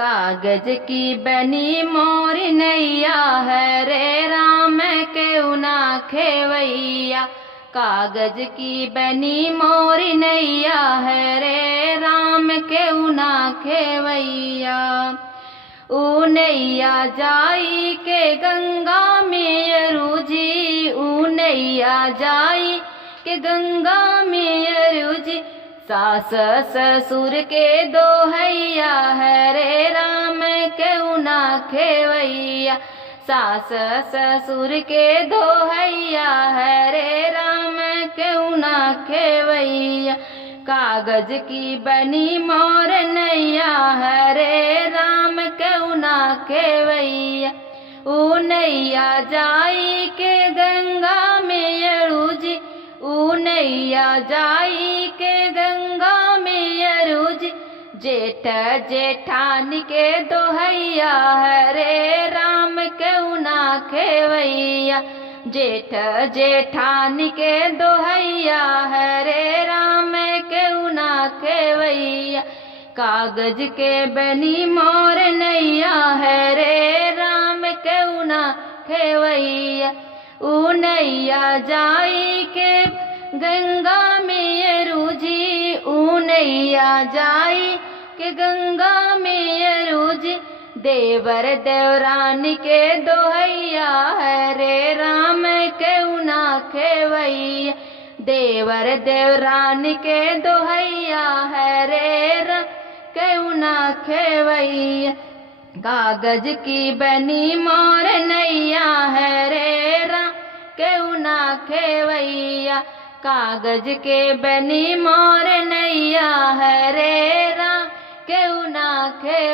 कागज की बनी मोर नैया है रे राम क्यों ना खेवैया। कागज की बनी मोर नैया है रे राम क्यों ना खेवैया। ऊ नैया जाई के गंगा में अरूजी, ऊ नैया जाई के गंगा में अरूजी। सास ससुर के दोहैया है रे राम क्यों ना खेवैया। सास ससुर के दोहैया है रे राम क्यों ना खेवैया। कागज की बनी मोर नैया है रे राम क्यों ना खेवैया। ऊ नैया जाई के गंगा में अरूजी, ऊ नैया जाई के गंगा में अरूजी। जेठ जेठान के दोहैया है रे राम क्यों ना खेवैया। जेठ जेठान के दोहैया है रे राम क्यों ना खेवैया। कागज के बनी मोर नैया है रे राम क्यों ना खेवैया। ऊ नैया जाई के गंगा में अरूजी, ऊ नैया जाई के गंगा में अरूजी। देवर देवरानी के दोहैया है रे राम क्यों ना खेवैया। देवर देवरानी के दोहैया है रे राम क्यों ना खेवैया। कागज की बनी मोर नैया है रे राम क्यों ना खेवैया। कागज के बनी मोर नैया है रे राम क्यों ना खेवैया।